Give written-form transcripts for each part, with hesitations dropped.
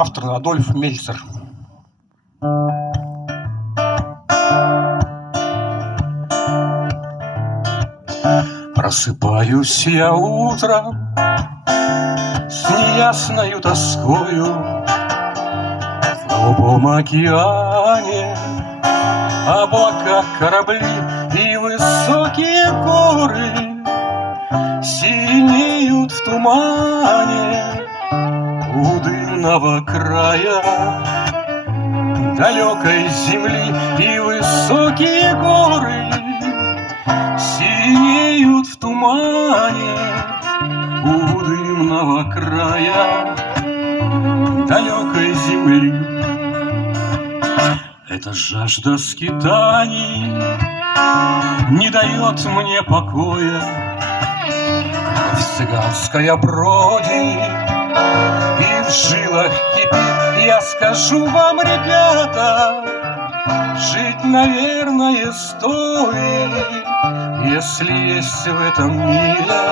Автор Адольф Мельцер. Просыпаюсь я утром с неясною тоскою. В голубом океане облака, корабли и высокие горы синеют в тумане у дымного края далекой земли, и высокие горы синеют в тумане у дымного края далекой земли. Эта жажда скитаний не дает мне покоя. Кровь цыганская бродит и в жилах кипит. Я скажу вам, ребята, жить, наверное, стоит, если есть в этом мире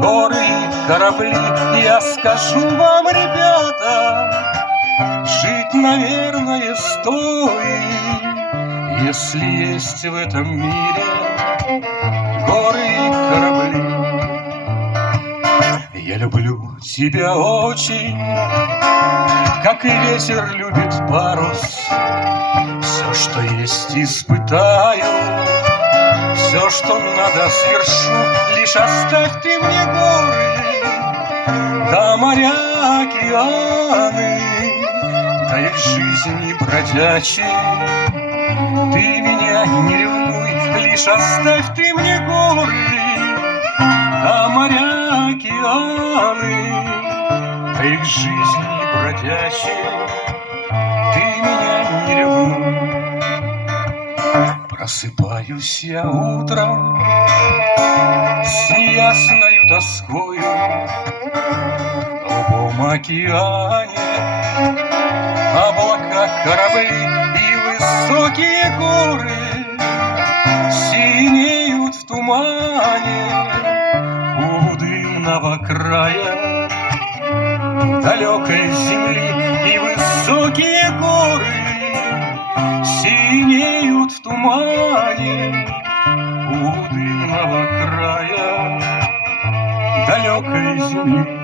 горы и корабли. Я скажу вам, ребята, жить, наверное, стоит, если есть в этом мире горы и корабли. Я люблю тебя очень, как и ветер любит парус. Все, что есть, испытаю, все, что надо, свершу. Лишь оставь ты мне горы, да моря, океаны, да их жизни бродячие. Ты меня не ревнуй, лишь оставь ты мне горы, да моря, океаны, да их жизни бродячие. Ты меня не ревнуй. Просыпаюсь я утром с неясною тоскою. В голубом океане облака, корабли и высокие горы синеют в тумане у дымного края далекой земли, и высокие горы синеют в тумане у дымного края далекой земли.